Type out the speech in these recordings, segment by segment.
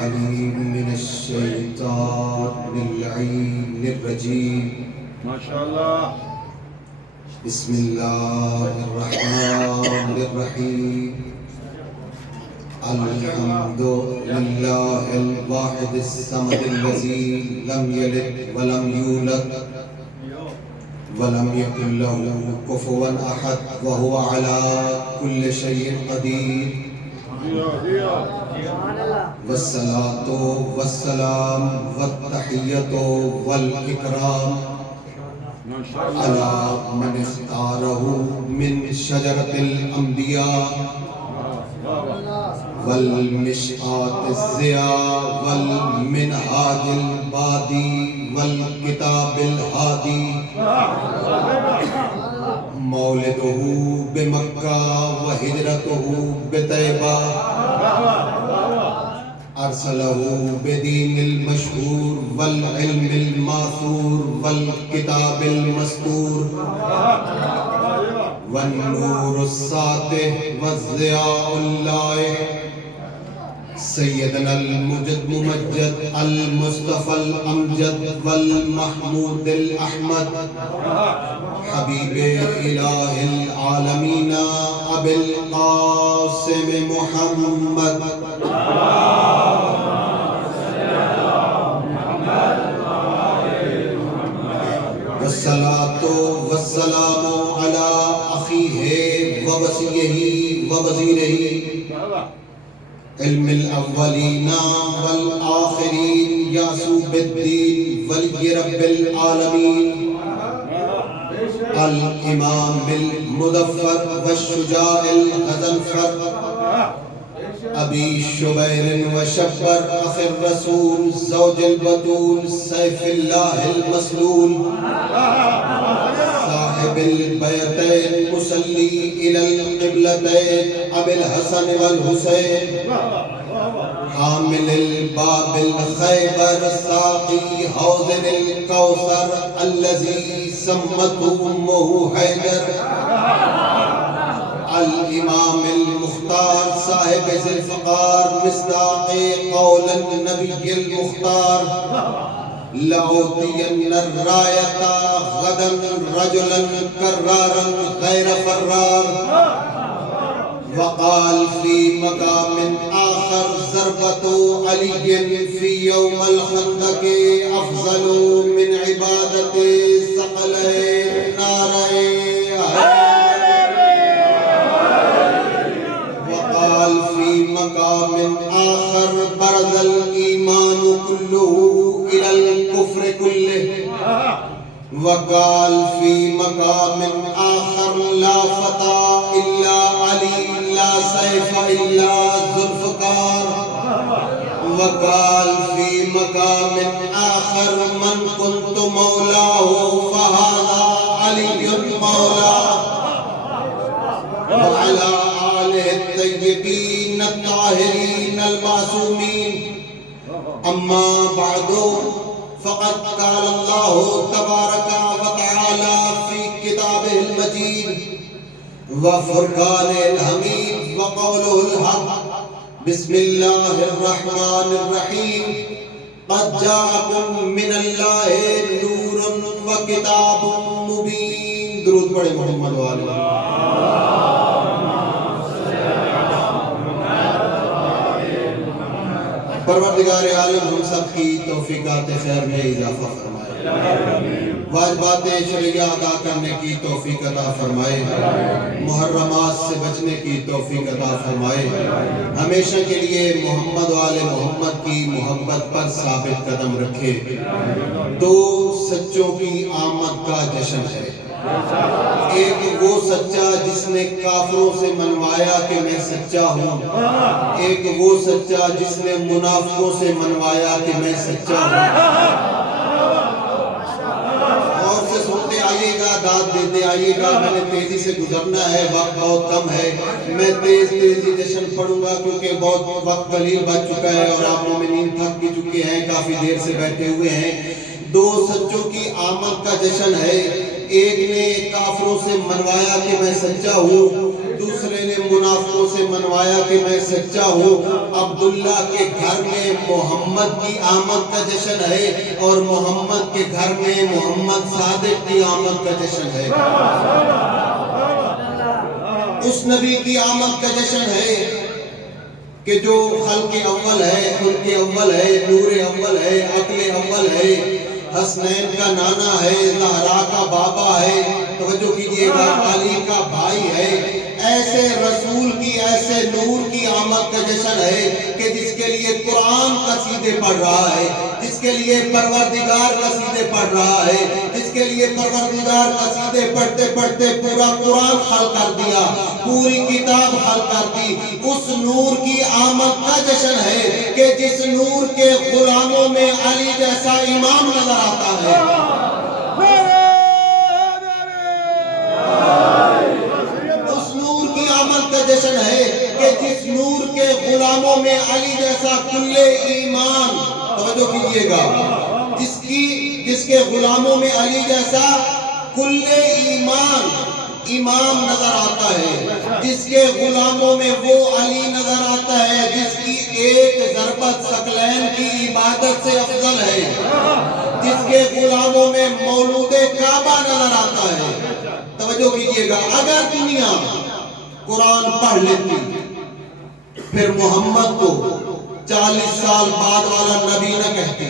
العليم من الشيطان اللعين الرجيم. ما شاء الله. بسم الله الرحمن الرحيم. الحمد لله الواحد الصمد الذي لم يلد ولم يولد ولم يكن له كفوا أحد وهو على كل شيء قدير. والصلاة والسلام والتحية والإكرام على من اختاره من شجرة الأنبياء والمشقات الضياء والمنهاج البادي والكتاب الهادي. مولده بمكة وهجرته بطيبة. أرسله بدين المشهور والعلم الماثور والكتاب المستور والنور الساطع والضياء اللائح. سيدنا المجد ممجد المصطفى الأمجد والمحمود الأحمد حبيب إله العالمين أبي القاسم محمد. والصلاة والسلام على أخيه ووصيه ووزيره علم الأولين والآخرين يعصوب الدين ولي رب العالمين الإمام المظفر والشجاع الغضنفر أبي شبير وشبر أخي الرسول زوج البتول سيف الله المسلول صاحب البيتين مسلي إلى القبلتين أبي الحسن والحسين حامل الباب الخيبر ساقي حوض الكوثر الذي سمته أمه حيدر الإمام المختار صاحب ذي الفقار مصداق قول النبي المختار. لأعطين الراية غدا رجلا كرارا غير فرار. وقال في مقام آخر ضربة علي في يوم الخندق أفضل من عبادة ثقلين نارين. وقال في مقام آخر برز الإيمان كله إلى الكفر كله. وقال في مقام آخر لا فتى إلا علي لا سيف إلا ذوالفقار. وقال في مقام آخر من كنت مولاه فهذا علي مولاه. وعلى آله الطيبين الطاهرين المعصومين. أما بعد فقد قال الله تبارك وتعالى في كتابه المجيد وفرقان الحميد وقوله الحق. بسم الله الرحمن الرحيم. قد جاءكم من الله نور وكتاب مبين. درود پڑھیں محمد والے. پروردگار عالم ہم سب کی توفیقات خیر میں اضافہ فرمائے. واجبات شرعیہ ادا کرنے کی توفیق عطا فرمائے. محرمات سے بچنے کی توفیق عطا فرمائے. ہمیشہ کے لیے محمد و آل محمد کی محبت پر ثابت قدم رکھے. دو سچوں کی آمد کا جشن ہے. ایک وہ سچا جس نے کافروں سے منوایا کہ میں سچا ہوں. ایک وہ سچا جس نے منافقوں سے منوایا کہ میں سچا ہوں. اور سے سنتے آئیے گا, داد دیتے آئیے گا. میں نے تیزی سے گزرنا ہے, وقت بہت کم ہے. میں تیزی جشن پڑھوں گا کیونکہ بہت وقت قلیل بچ چکا ہے اور آپ مومنین تھک بھی چکے ہیں, کافی دیر سے بیٹھے ہوئے ہیں. دو سچوں کی آمد کا جشن ہے. ایک نے کافروں سے منوایا کہ میں سچا ہوں, دوسرے نے منافقوں سے منوایا کہ میں سچا ہوں، عبداللہ کے گھر میں محمد کی آمد کا جشن ہے اور محمد کے گھر میں محمد صادق کی آمد کا جشن ہے۔ اس نبی کی آمد کا جشن ہے کہ جو خلق اول ہے، خلق اول ہے، نور اول ہے، عقل اول ہے، حسنین کا نانا ہے، زہرا کا بابا ہے، توجہ کیجئے گا، علی کا بھائی ہے۔ ایسے رسول کی، ایسے نور کی آمد کا جشن ہے کہ جس کے لیے قرآن قصیدے پڑھ رہا ہے، جس کے لیے پروردگار قصیدے پڑھ رہا ہے، جس کے لیے پروردگار قصیدے پڑھتے پڑھتے پورا قرآن حل کر دیا، پوری کتاب حل کر دی۔ اس نور کی آمد کا جشن ہے کہ جس نور کے غلاموں میں علی جیسا امام نظر آتا ہے۔ اس نور کی آمد کا جشن ہے کہ جس نور کے غلاموں میں علی جیسا کل ایمان، توجہ کیجئے گا، جس کے غلاموں میں علی جیسا کل ایمان امام نظر آتا ہے، جس کے غلاموں میں وہ علی نظر آتا ہے جس کی ایک ضربت ثقلین کی عبادت سے افضل ہے، جس کے غلاموں میں مولود کعبہ نظر آتا ہے۔ توجہ کیجئے گا، اگر دنیا قرآن پڑھ لیتی پھر محمد کو 40 سال بعد والا نبی نہ کہتی۔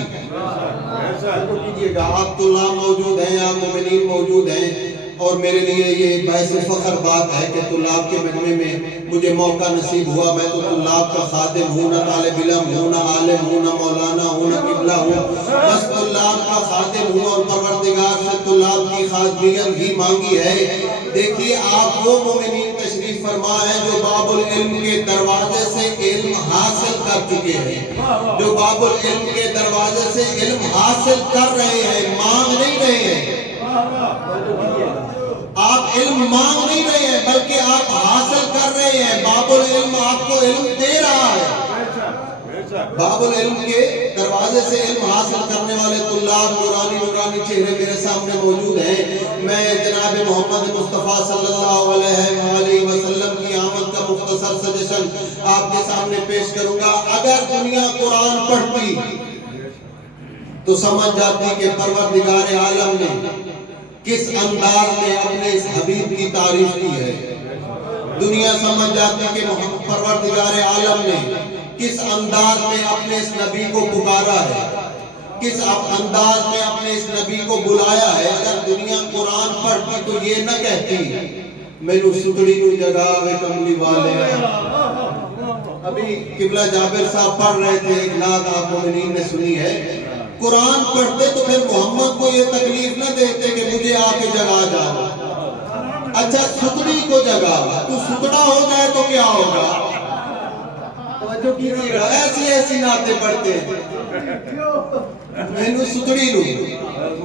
توجہ کیجئے گا، آپ طلاب موجود ہیں، آپ مومنین موجود ہیں، اور میرے لیے یہ باعث فخر بات ہے کہ طلاب کے مجمع میں مجھے موقع نصیب ہوا۔ میں تو طلاب کا خادم ہوں، نہ طالب علم ہوں، نہ عالم ہوں، نہ مولانا ہوں، نہ قبلہ ہوں، بس طلاب کا خادم ہوں، اور پروردگار سے طلاب کی خادمیت بھی مانگی ہے۔ دیکھیے، آپ وہ مومنین تشریف فرما ہیں جو باب العلم کے دروازے سے علم حاصل کر چکے ہیں، جو باب العلم کے دروازے سے علم حاصل کر رہے ہیں، مانگ نہیں رہے ہیں۔ آپ علم مانگ نہیں رہے ہیں بلکہ آپ حاصل کر رہے ہیں۔ باب العلم آپ کو علم دے رہا ہے۔ باب العلم کے دروازے سے علم حاصل کرنے والے طلاب نورانی چہرے میرے سامنے موجود ہیں۔ میں جناب محمد مصطفیٰ صلی اللہ علیہ وآلہ وسلم کی آمد کا مختصر سا جشن آپ کے سامنے پیش کروں گا۔ اگر دنیا قرآن پڑھتی تو سمجھ جاتی کہ پروردگار عالم نے کس انداز میں اپنے اس حبیب کی تعریف کی ہے۔ دنیا سمجھ جاتی کہ پروردگار عالم نے کس انداز میں اپنے اس نبی کو پکارا ہے، کس انداز میں اپنے اس نبی کو بلایا ہے۔ اگر دنیا قرآن پڑھتی تو یہ نہ کہتی مینو ستڑی نو جگاوے کملی والے۔ ابھی قبلہ جابر صاحب پڑھ رہے تھے، ایک نعت آپ مومنین نے سنی ہے۔ قرآن پڑھتے تو پھر محمد کو یہ تکلیف نہ دیتے کہ مجھے آ کے جگا جاؤ۔ اچھا، ستڑی کو جگا، تو ستڑا ہو جائے تو کیا ہوگا؟ توجہ کیجئے گا، ایسی نعتیں پڑھتے ہیں۔ مینو ستڑی نو،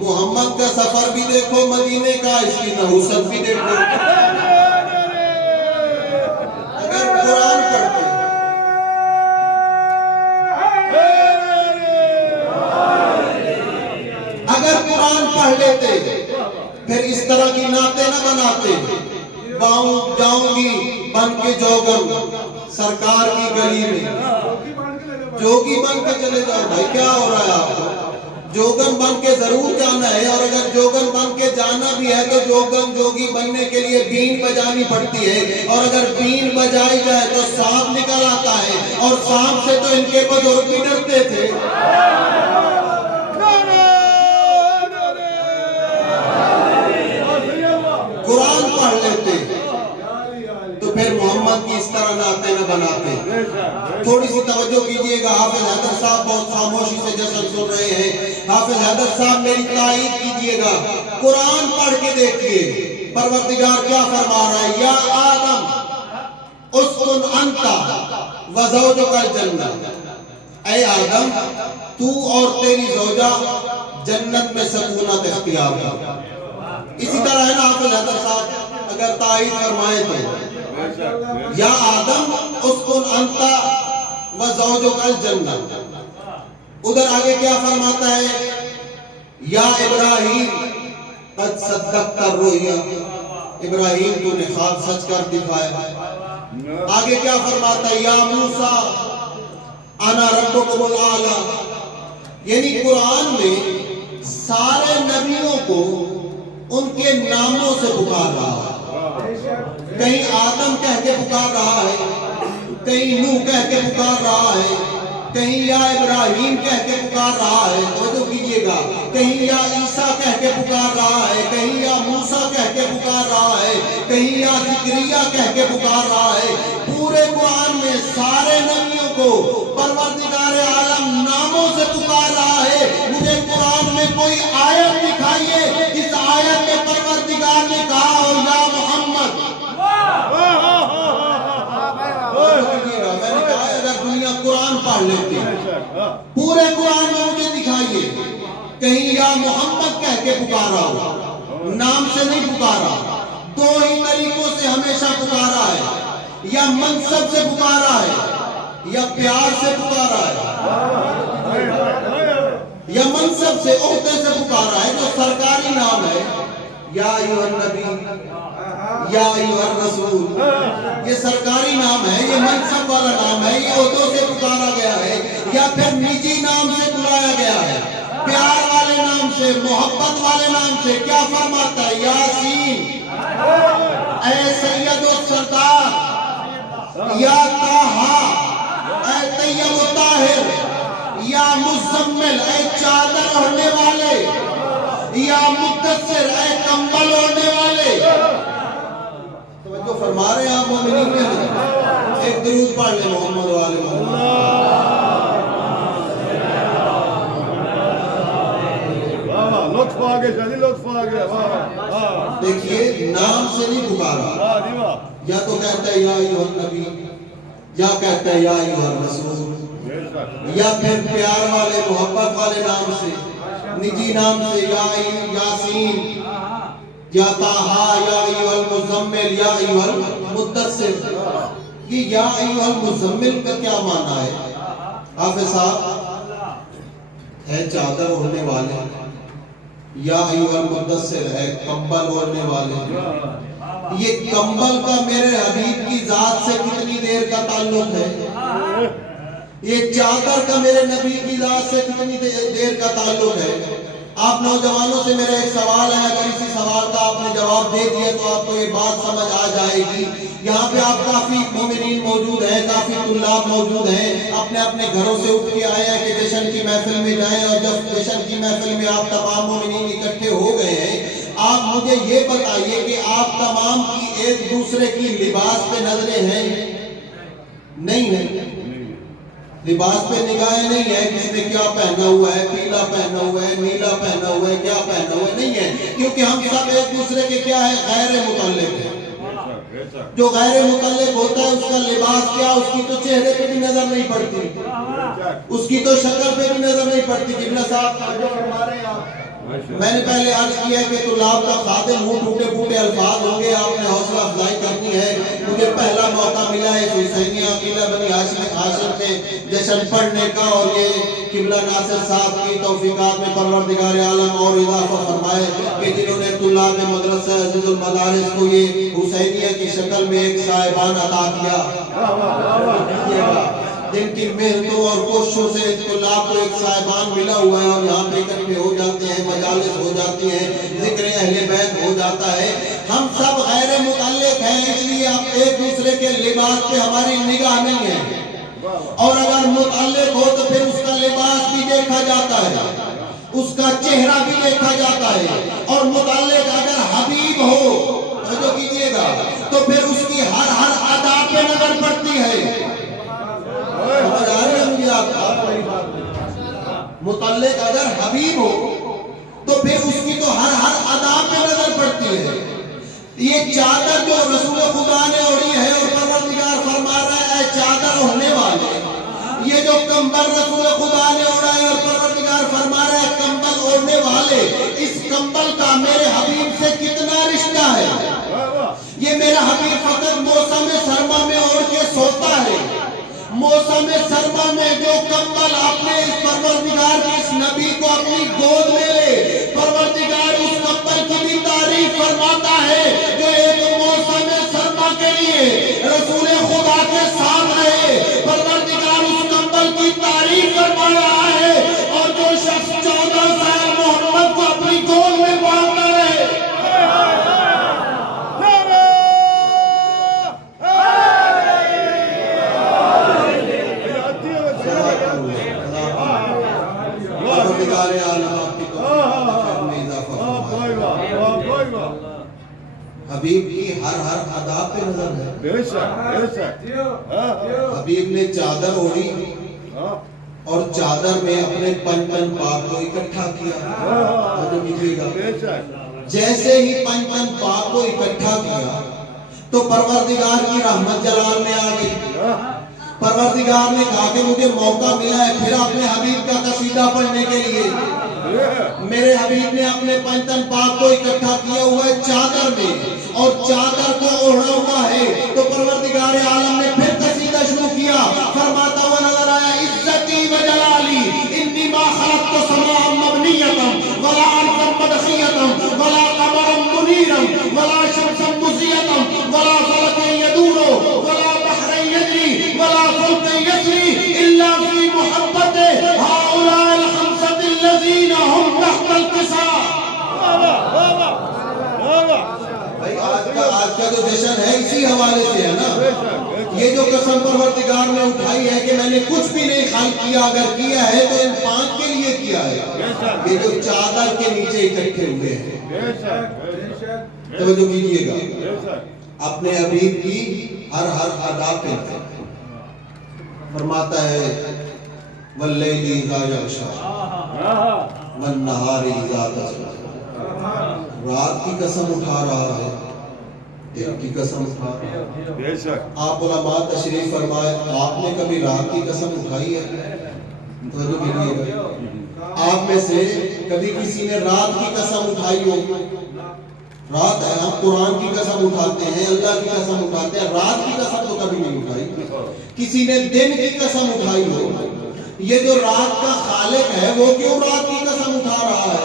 محمد کا سفر بھی دیکھو مدینے کا، اس کی نحوست بھی دیکھو۔ اگر قرآن پڑھتے قرآن پڑھ لیتے پھر اس طرح کی نعتیں نہ بناتے۔ جاؤں گی بن کے جوگن سرکار کی گلی میں، جوگی بن کے چلے جاؤ۔ بھائی کیا ہو رہا ہے آپ کو؟ جوگن بن کے ضرور جانا ہے، اور اگر جوگن بن کے جانا بھی ہے تو جوگی بننے کے لیے بین بجانی پڑتی ہے، اور اگر بین بجائی جائے تو سانپ نکل آتا ہے، اور سانپ سے تو ان کے بزرگ بھی ڈرتے تھے۔ قرآن پڑھ لیتے تو پھر محمد کی اس طرح نعتیں نہ بناتے۔ تھوڑی سی توجہ کیجئے گا، حافظ حیدر صاحب بہت خاموشی سے جشن سن رہے ہیں۔ حافظ حیدر صاحب میری تائید کیجئے گا، قرآن پڑھ کے دیکھئے پروردگار کیا فرما رہا ہے۔ یا آدم اسکن انتا وزوجک الجنہ، اے آدم تو اور تیری زوجہ جنت میں سکونت اختیار کر۔ اسی طرح ہے نا حافظ حیدر صاحب، اگر تائید فرمائے تو یا آدم اسکن انتا وزوجک الجنہ۔ ادھر آگے کیا فرماتا ہے، یا ابراہیم قد صدقت الرؤیا، ابراہیم تو نے خواب سچ کر دکھایا۔ آگے کیا فرماتا ہے؟ یا موسیٰ انا ربکم الاعلی. یعنی قرآن میں سارے نبیوں کو ان کے ناموں سے پکار رہا ہے. کہیں آدم کہہ کے پکار رہا ہے، کہیں نوح کہہ کے پکار رہا ہے، کہیں یا ابراہیم کہہ کے پکار رہا ہے، توجہ کیجئے گا، کہیں یا عیسیٰ کہہ کے پکار رہا ہے، کہیں یا موسیٰ کہہ کے پکار رہا ہے، کہیں یا زکریا کہہ کے پکار رہا ہے. پورے قرآن میں سارے نبیوں کو پروردگار عالم ناموں سے پکار رہا ہے. مجھے قرآن میں کوئی آیت دکھائیے جس آیت میں پروردگار نے کہا ہو یا محمد. میں نے کہا اگر دنیا قرآن پڑھ لیتی پورے قرآن میں مجھے دکھائیے کہیں یا محمد کہہ کے پکارا ہو. نام سے نہیں پکارا، دو ہی طریقوں سے ہمیشہ پکارا ہے، یا منصب سے پکارا ہے یا پیار سے پکارا ہے. یا منصب سے، عہدے سے پکارا ہے جو سرکاری نام ہے، یا ایھا النبی، یا ایھا الرسول، یہ سرکاری نام ہے، یہ منصب والا نام ہے، یہ عہدوں سے پکارا گیا ہے. یا پھر نجی نام سے بلایا گیا ہے، پیار والے نام سے، محبت والے نام سے. کیا فرماتا ہے؟ یاسین، اے سید و سردار، یا طٰہٰ، اے طیب و طاہر، یا مزمل، اے چادر اوڑھنے والے، یا مدثر، اے کمبل اوڑھنے والے. توجہ فرما رہے ہیں آپ مومنین میں؟ ایک درود پڑھ لیں محمد و آل محمد. لطف آگے شادی، لطف آگے. دیکھیے نام سے نہیں پکارا، یا تو کہتا ہے یا ایھا النبی، یا کہتا ہے یا ایھا الرسول، یا پھر پیار والے محبت والے نام سے، نجی نام سے یا یاسین، یا طٰہٰ، یا ایھا المزمل، یا ایھا المدثر. یہ یا ایھا المزمل کا کیا معنی ہے؟ حافظ صاحب ہے چادر اوڑھنے والے، یا ایھا المدثر ہے کمبل اوڑھنے والے. یہ کمبل کا میرے حبیب کی ذات سے کتنی دیر کا تعلق ہے؟ یہ چادر کا میرے نبی کی ذات سے کتنی دیر کا تعلق ہے؟ آپ نوجوانوں سے میرا ایک سوال ہے، اگر اسی سوال کا آپ نے جواب دے دیا تو آپ کو یہ بات سمجھ آ جائے گی. یہاں پہ آپ کافی مومنین موجود ہیں، کافی طلاب موجود ہیں، اپنے اپنے گھروں سے اٹھ کے آئے ہیں کہ جشن کی محفل میں جائیں. اور جب جشن کی محفل میں آپ تمام مومنین اکٹھے ہو گئے ہیں، آپ مجھے یہ بتائیے کہ آپ تمام کی ایک دوسرے کی لباس پہ نظریں ہیں؟ نہیں ہیں. لباس پہ نگاہیں نہیں ہے، کسی نے کیا پہنا ہوا ہے، پیلا پہنا ہوا ہے، نیلا پہنا ہوا ہے، کیا پہنا ہوا ہے، نہیں ہے. کیونکہ ہم سب ایک دوسرے کے کیا ہے؟ غیر متعلق ہیں. جو غیر متعلق ہوتا ہے اس کا لباس کیا، اس کی تو چہرے پہ بھی نظر نہیں پڑتی، اس کی تو شکل پہ بھی نظر نہیں پڑتی. قبلہ صاحب جو فرما رہے ہیں آپ، میں نے پہلے عرض کیا کہ طلاب کا خادم ہوں، ٹوٹے پھوٹے الفاظ ہوں گے، آپ نے حوصلہ افزائی کرنی ہے. مجھے پہلا موقع ملا ہے حسینیہ قلعہ بنی ہاشم میں جشن پڑھنے کا، اور یہ قبلہ ناصر صاحب کی توفیقات میں پروردگار عالم اور اضافہ فرمائے کہ جنہوں نے طلاب مدرسہ عزیز المدارس کو یہ حسینیہ کی شکل میں ایک صاحبان عطا کیا. جن کی محنتوں اور کوششوں سے طلاب کو ایک صاحبان ملا ہوا ہے، اور یہاں پہ اکٹھے ہو جاتے ہیں، مجالس ہو جاتی ہیں، ذکر اہل بیت ہو جاتا ہے. ہم سب غیر متعلق ہیں، اس لیے اب ایک دوسرے کے لباس پہ ہماری نگاہ نہیں ہے. اور اگر متعلق ہو تو پھر اس کا لباس بھی دیکھا جاتا ہے، اس کا چہرہ بھی دیکھا جاتا ہے. اور متعلق اگر حبیب ہو جو کیجئے گا تو پھر اس کی ہر ادا پہ نظر پڑتی ہے. سمجھ آ رہی ہے مجھے آپ کا؟ متعلق اگر حبیب ہو تو پھر اس کی تو ہر ادا پہ نظر پڑتی ہے. یہ چادر جو رسول خدا نے اوڑھی ہے، اور پروردگار فرما رہا ہے اے چادر اوڑھنے والے، یہ جو کمبل رسول خدا نے اوڑھا ہے اور پروردگار فرما رہا ہے کمبل اوڑھنے والے، اس کمبل کا میرے حبیب سے کتنا رشتہ ہے. یہ میرا حبیب فقط موسم سرما میں اوڑھ کے سوتا ہے. موسم سرما میں جو کمبل اپنے اس پروردگار کے اس نبی کو اپنی گود میں لے، پروردگار اس کمبل کی بھی تعریف فرماتا ہے جو ایک موسم سرما کے لیے رسول جاری فرمایا ہے، اور جو شخص 14 سال محمد کو اپنی گود میں باندھتا رہے، پروردگار عالم آپ کی توفیق میں اضافہ فرمائے۔ حبیب کی ہر ادا پہ نظر ہے۔ بے شک حبیب نے چادر اوڑھی اور چادر میں اپنے پن پاک کو اکٹھا کیا۔ جو کیجیے گا، جیسے ہی پن پاک کو اکٹھا کیا تو پروردگار کی رحمت جلال میں آ گئی۔ پروردگار نے کہا کہ مجھے موقع ملا ہے پھر اپنے حبیب کا قصیدہ پڑھنے کے لیے۔ میرے حبیب نے اپنے پنجتن پاک کو اکٹھا کیا ہوا ہے چادر میں، اور چادر کو اوڑھا ہوا ہے، تو پروردگار عالم نے پھر قصیدہ شروع کیا۔ فرماتا ہوا نظر آیا، عزتی و جلالی انی ما خلقت سماء مبنیتا ولا ارضا مدخیتا ولا قمرا منیرا ولا شمسا مضیتا ولا فلکا یدور ولا بحرا یجری ولا فلکا یسری الا فی محبت هؤلاء الخمسة الذین هم تحت القصاء۔ بھائی آج کا جو جشن ہے اسی حوالے سے ہے نا۔ یہ جو قسم پروردگار نے اٹھائی ہے کہ میں نے کچھ بھی نہیں خلق کیا، اگر کیا ہے تو ان 5 کے لیے کیا ہے، یہ جو چادر کے نیچے اکٹھے ہوئے ہیں۔ توجہ کیجئے گا، اپنے حبیب کی ہر ادا پہ فرماتا ہے، واللیل اذا یغشی والنہار اذا تجلی۔ رات کی قسم اٹھا رہا ہے، دن کی قسم اٹھا رہا ہے۔ آپ علماء تشریف فرمائے، آپ نے کبھی رات کی قسم اٹھائی ہے؟ توجہ کیجئے گا، آپ میں سے کبھی کسی نے رات کی قسم اٹھائی ہو؟ رات ہے، ہم قرآن کی قسم اٹھاتے ہیں، اللہ کی قسم اٹھاتے ہیں، رات کی قسم تو کبھی نہیں اٹھائی۔ کسی نے دن کی قسم اٹھائی ہو؟ یہ جو رات کا خالق ہے وہ کیوں رات کی قسم اٹھا رہا ہے؟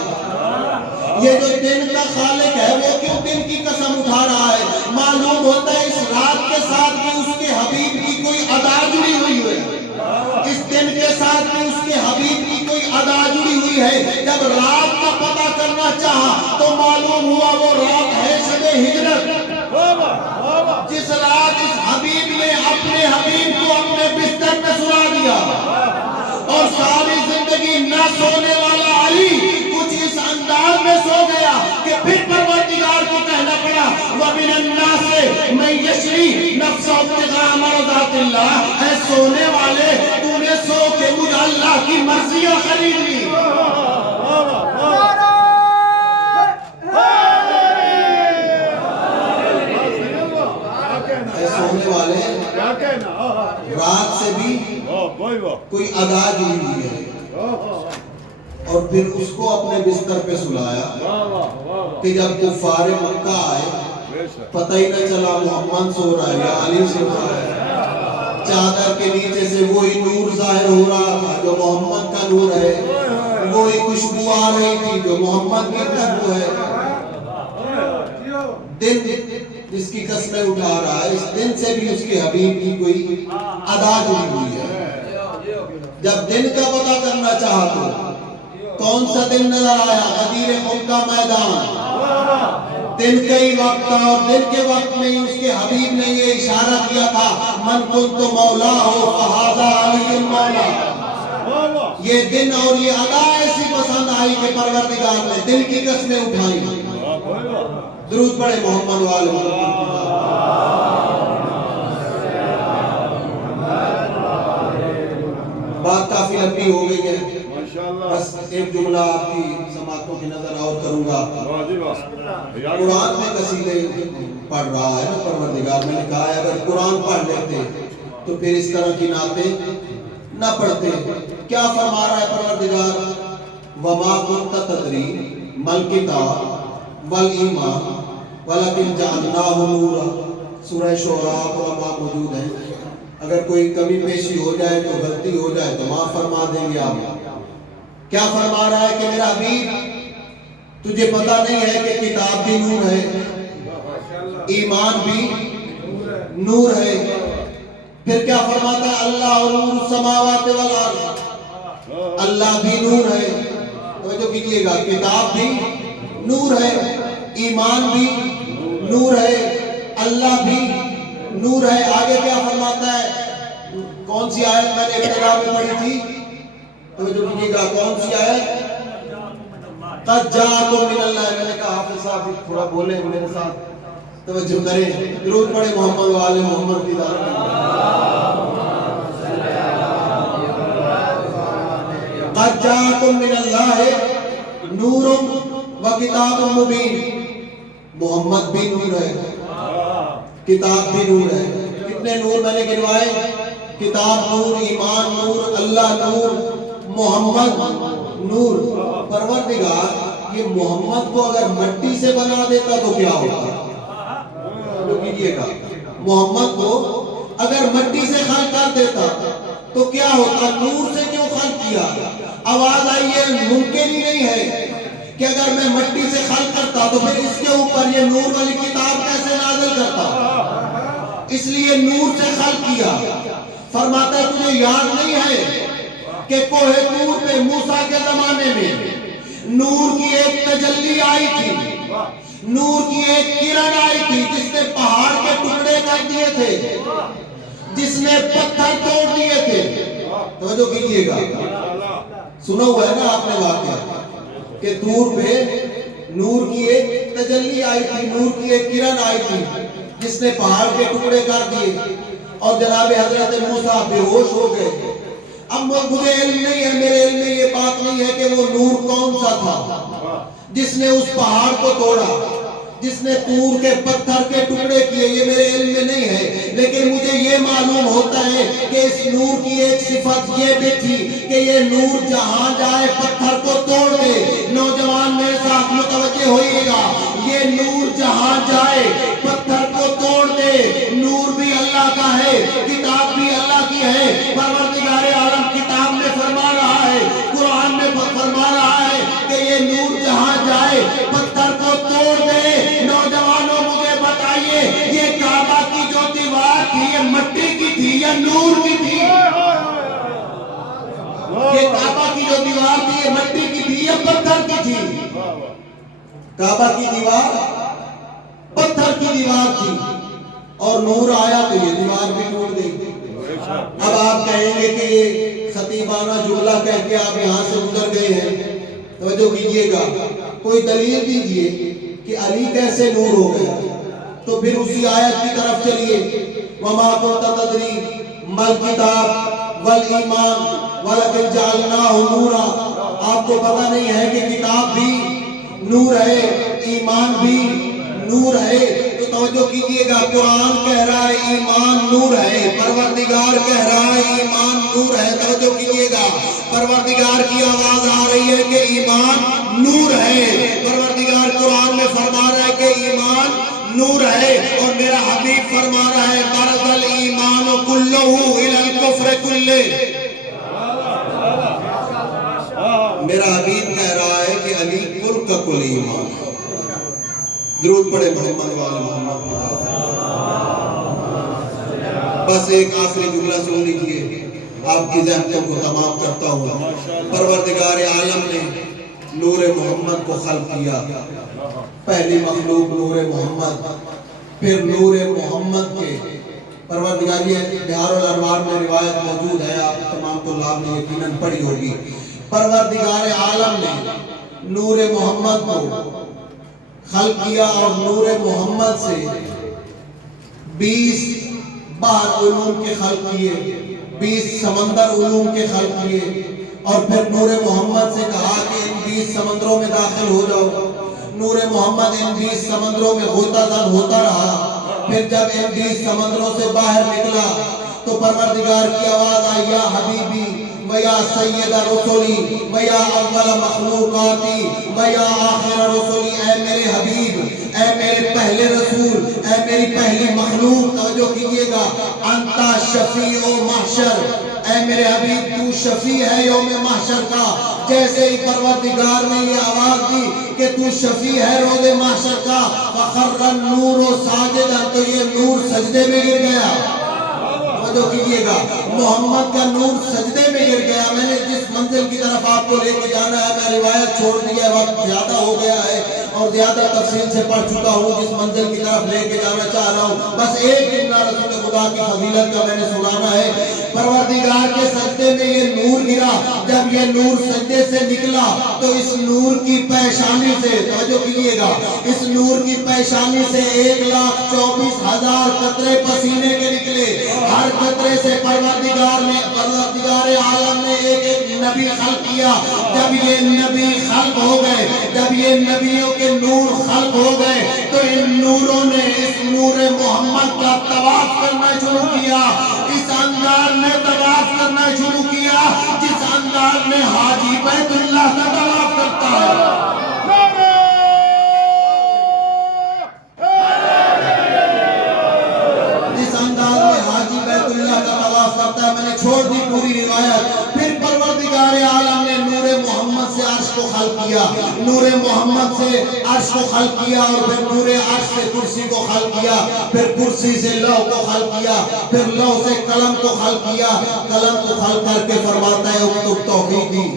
یہ جو دن کا خالق ہے وہ کیوں دن کی قسم اٹھا رہا ہے؟ معلوم ہوتا ہے اس رات کے ساتھ بھی اس کے حبیب کی کوئی ادا جڑی ہوئی ہے، اس دن کے ساتھ بھی اس کے حبیب کی کوئی ادا جڑی ہوئی ہے۔ جب رات کا پتہ کرنا چاہا تو معلوم ہوا وہ رات ہے شب ہجرت، جس رات اس حبیب نے اپنے حبیب کو اپنے بستر پہ سلا دیا، اور ساری زندگی نہ سونے والا علی کچھ اس انداز میں سو گیا کہ پھر پروردگار کو کہنا پڑا، وَمِنَ النَّاسِ مَن یَشْرِی نَفْسَهُ ابْتِغَاءَ مَرْضَاتِ اللَّہِ۔ اے سونے والے، تو نے سو کے مجھ اللہ کی مرضیاں خرید لی۔ اے سونے والے، رات سے بھی کوئی ادا جڑی ہوئی ہے، اور پھر اس کو اپنے بستر پہ سلایا کہ جب کفار مکہ آئے پتہ ہی نہ چلا محمد سو رہا ہے یا علی سو رہا ہے۔ چادر کے نیچے سے وہی نور ظاہر ہو رہا تھا جو محمد کا نور ہے، وہی خوشبو آ رہی تھی جو محمد کی خوشبو ہے۔ دن جس کی قسمیں اٹھا رہا ہے، اس دن سے بھی اس کے حبیب کی کوئی ادا جڑی ہوئی ہے۔ جب دن کا پتہ کرنا چاہا تو کون سا دن نظر آیا؟ غدیر خم کا میدان، دن کا ہی وقت تھا، اور دن کے وقت میں اس کے حبیب نے یہ اشارہ کیا تھا، من کنت مولا ہو فہذا علی مولا۔ یہ دن اور یہ ادا ایسی پسند آئی کہ پروردگار نے دل کی قسمیں اٹھائی۔ درود پڑھے محمد والے بات کافی لمبی ہو گئی ہے، بس ایک جملہ آپ کی سماعتوں کی نظر اور کروں گا۔ قرآن میں قصیدے پڑھ رہا ہے نا پروردگار، میں نے کہا ہے اگر قرآن پڑھ لیتے تو پھر اس طرح کی نعتیں نہ پڑھتے۔ کیا فرما رہا ہے پروردگار؟ وَمَا كُنْتَ تَدْرِي مَا الْكِتَابُ وَالْإِيمَانُ وَلَكِنْ جَعَلْنَاهُ نُورًا۔ سورہ شعراء علماء موجود ہیں، اگر کوئی کمی پیشی ہو جائے تو غلطی ہو جائے تو معاف فرما دیں گے آپ۔ کیا فرما رہا ہے کہ میرا حبیب تجھے پتہ نہیں ہے کہ کتاب بھی نور ہے، ایمان بھی نور ہے، پھر کیا فرماتا ہے اللہ نور السماوات والارض، اللہ بھی نور ہے، توجہ کیجئے گا، کتاب بھی نور ہے، ایمان بھی نور ہے، اللہ بھی نور ہے۔ آگے کیا فرماتا ہے؟ کون سی آیت میں نے ابتدا میں پڑھی تھی؟ توجہ کیجئے گا، کون سی آیت؟ قد جاءکم من اللہ، میں نے کہا حافظ صاحب تھوڑا بولیں میرے ساتھ، توجہ کریں، درود پڑھیں محمد و آل محمد کی دار میں۔ قد جاءکم من اللہ نور و کتاب مبین، محمد بھی نور ہے، کتاب بھی نور ہے۔ کتنے نور میں نے گنوائے؟ کتاب نور، ایمان نور، اللہ نور، محمد نور۔ پروردگار یہ محمد کو اگر مٹی سے بنا دیتا تو کیا ہوتا؟ جو کیجئے گا، محمد کو اگر مٹی سے خلق کر دیتا تو کیا ہوتا؟ نور سے کیوں خلق کیا؟ آواز آئیے، ممکن ہی نہیں ہے کہ اگر میں مٹی سے خلق کرتا تو پھر اس کے اوپر یہ نور والی کتاب کیسے نازل کرتا؟ اس لیے نور سے خلق کیا۔ فرماتا ہے تجھے یاد نہیں ہے کہ کوہ طور پہ موسیٰ کے زمانے میں نور کی ایک تجلی آئی تھی، نور کی ایک کرن آئی تھی جس نے پہاڑ کے ٹکڑے کر دیے تھے، جس نے پتھر توڑ دیے تھے۔ توجہ کیجئے گا، سنا ہوا ہے نا آپ نے واقعہ کہ طور پہ نور کی ایک تجلی آئی تھی، نور کی ایک کرن آئی تھی جس نے پہاڑ کے ٹکڑے کر دیے اور جناب حضرت موسیٰ بے ہوش ہو گئے۔ اب مجھے علم نہیں ہے، میرے علم میں یہ بات نہیں ہے کہ وہ نور کون سا تھا جس نے اس پہاڑ کو توڑا، جس نے طور کے پتھر کے ٹکڑے کیے، یہ میرے علم میں نہیں ہے، لیکن مجھے یہ معلوم ہوتا ہے کہ اس نور کی ایک صفت یہ بھی تھی کہ یہ نور جہاں جائے پتھر کو توڑ دے۔ نوجوان میرے ساتھ متوجہ ہوئیے گا، یہ نور جہاں جائے پتھر کو توڑ دے۔ نور بھی اللہ کا ہے، کتاب بھی اللہ کی ہے۔ پروردگار عالم کتاب میں فرما رہا ہے، قرآن میں فرما رہا ہے کہ یہ نور جہاں جائے پتھر کو توڑ دے۔ نوجوانوں مجھے بتائیے، یہ کعبہ کی جو دیوار تھی یہ مٹی کی تھی یا نور کی تھی؟ یہ کعبہ کی جو دیوار تھی یہ مٹی کی تھی یا پتھر کی تھی؟ کعبہ کی دیوار پتھر کی دیوار تھی، اور نور آیا تو یہ دیوار بھی ٹوٹ گئی۔ اب آپ کہیں گے کہ یہ خطیبانہ جملہ کہہ کے آپ یہاں سے گزر گئے ہیں، توجہ کیجئے گا، کوئی دلیل دیجئے کہ علی کیسے نور ہو گیا؟ تو پھر اسی آیت کی طرف چلیے، وَمَا كُنْتَ تَدْرِي مَا الْكِتَابُ وَالْإِيمَانُ وَلَكِنْ جَعَلْنَاهُ نُورًا۔ آپ کو پتہ نہیں ہے کہ کتاب بھی نور ہے، ایمان بھی نور ہے۔ تو توجہ کیجئے گا، قرآن کہہ رہا ہے ایمان نور ہے، پروردگار کہہ رہا ہے ایمان نور ہے۔ توجہ کیجئے گا، پروردگار کی آواز آ رہی ہے کہ ایمان نور ہے، پروردگار قرآن میں فرما رہا ہے کہ ایمان نور ہے، اور میرا حبیب فرما رہا ہے برز الایمان کلہ الی الکفر کلہ۔ میرا حبیب کہہ رہا ہے کہ علی کل کا کل ایمان ہے۔ درود پڑھے محمد و آل محمد کی ذات۔ بس ایک آخری جملہ سن لیجئے، آپ کی ذہنوں کو تمام کرتا ہوں۔ پروردگار عالم نے نور محمد کو خلق کیا، پہلی مخلوق نور محمد، پھر نور محمد کے پروردگار، یہ بہار الانوار میں روایت موجود ہے، آپ تمام طلاب نے یقیناً پڑھی ہوگی۔ پروردگار عالم نے نور محمد کو خلق کیا اور نور محمد سے 20 بحر علوم کے خلق کیے، 20 سمندر علوم کے خلق کیے، اور پھر نور محمد سے کہا کہ ان 20 سمندروں میں داخل ہو جاؤ۔ نور محمد ان 20 سمندروں میں غوطہ زن ہوتا رہا، پھر جب ان 20 سمندروں سے باہر نکلا تو پروردگار کی آواز آئی، یا حبیبی ویا سید رسولی ویا اول مخلوقاتی ویا آخر رسولی، اے میرے حبیب، اے میرے پہلے رسول، اے میری پہلی مخلوق۔ توجہ کیجئے گا، انتا شفیع محشر، اے میرے حبیب تو شفیع ہے یوم محشر کا۔ جیسے ہی پروردگار نے یہ آواز دی کہ تو شفیع ہے روز محشر کا، فخر النور ساجدا، تو یہ نور سجدے میں گر گیا۔ توجہ کیجئے گا، محمد کا نور سجدے میں گر گیا۔ میں نے جس منزل کی طرف آپ کو لے کے جانا ہے، میں روایت چھوڑ دی ہے، وقت زیادہ ہو گیا ہے اور زیادہ تفصیل سے پڑھ چکا ہوں، جس منزل کی طرف لے کے جانا چاہ رہا ہوں بس ایک جملہ رسول خدا کی فضیلت کا میں نے سنانا ہے۔ پروردگار کے سجدے میں یہ نور گرا، جب یہ نور سجدے سے نکلا تو اس نور کی پیشانی سے، توجہ کیجئے گا، اس نور کی پیشانی سے 1,24,000 قطرے پسینے کے نکلے۔ ہر قطرے سے پروردگار عالم نے ایک ایک نبی خلق کیا۔ جب یہ نبی خلق ہو گئے، جب یہ نبیوں کے نور خلق ہو گئے تو ان نوروں نے اس نور محمد کا طواف کرنا شروع کیا۔ اس انداز میں طواف کرنا شروع کیا جس انداز میں حاجی بیت اللہ کا طواف کرتا ہے۔ جس انداز میں حاجی بیت اللہ کا طواف کرتا ہے۔ میں نے چھوڑ دی پوری روایت۔ پھر پروردگار عالم نے نور محمد سے عرش کو خلق کیا، نور محمد سے عرش کو خلق کیا، اور پھر نور عرش سے کرسی کو خلق کیا، پھر کرسی سے لوح کو خلق کیا، پھر لوح سے قلم کو خلق کیا۔ قلم کو خلق کر کے فرماتا ہے اکتب توحیدی،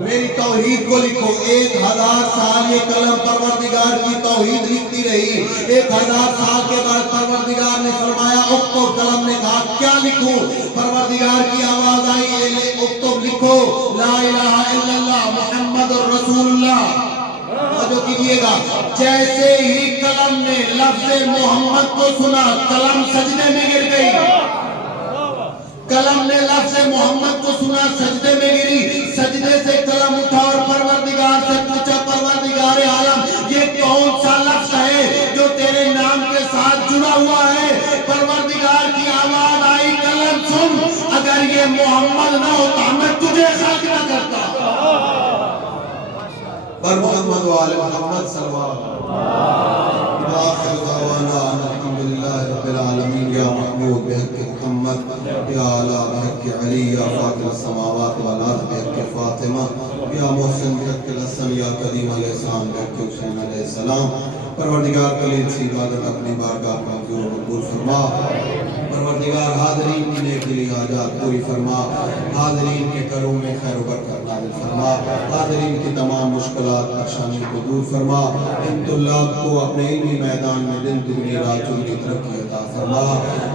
میری توحید کو لکھو۔ 1000 سال یہ قلم پروردگار کی توحید لکھتی رہی۔ 1000 سال کے بعد پروردگار نے فرمایا اکتب، قلم نے کہا کیا لکھوں؟ پروردگار کی آواز آئی اکتب لکھو لا الہ الا اللہ محمد رسول اللہ۔ جو کیجئے گا، جیسے ہی قلم نے لفظ محمد کو سنا قلم سجدے میں گر گئی۔ قلم نے لفظ محمد کو سنا سجدے میں گری، سجدے سے قلم اٹھا اور پروردگار سے پوچھا پروردگار عالم یہ کون سا لفظ ہے جو تیرے نام کے ساتھ جڑا ہوا ہے؟ پروردگار کی آواز آئی قلم سن، اگر یہ محمد نہ ہوتا میں تجھے خلق نہ کرتا۔ پر محمد و آل محمد صلی اللہ علیہ وسلم وآخر دعوانا الحمدللہ رب العالمین۔ یا محمود بحق محمد، یا علا بحق علی، یا فاطر السماوات والارض بحق فاطمہ، یا محسن بحق الحسن، یا قدیم علیہ السلام بحق حسین علیہ السلام۔ پروردگار قلیل سی عبادت اپنی بارگاہ کا حضور مقبول فرما۔ پروردگار حاضرین کی نیک دلی حاجات پوری فرما، حاضرین کے گھروں میں خیر و برکت نازل فرما، حاضرین کی تمام مشکلات پریشانی کو دور فرما۔ ان طلاب کو اپنے علمی میدان میں دن دگنی رات چگنی ترقی عطا فرما۔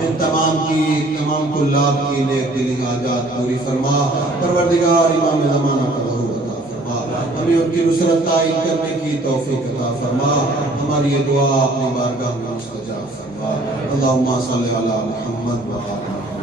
ان تمام طلاب کی نیک دلی حاجات پوری فرما۔ پروردگار امام زمانہ کا ظہور عطا فرما، ہمیں ان کی نصرت تعین کرنے کی توفیق عطا فرما۔ ہماری یہ دعا اپنی بارگاہ میں مستجاب فرما۔ اللہم صلی علی محمد و آل محمد۔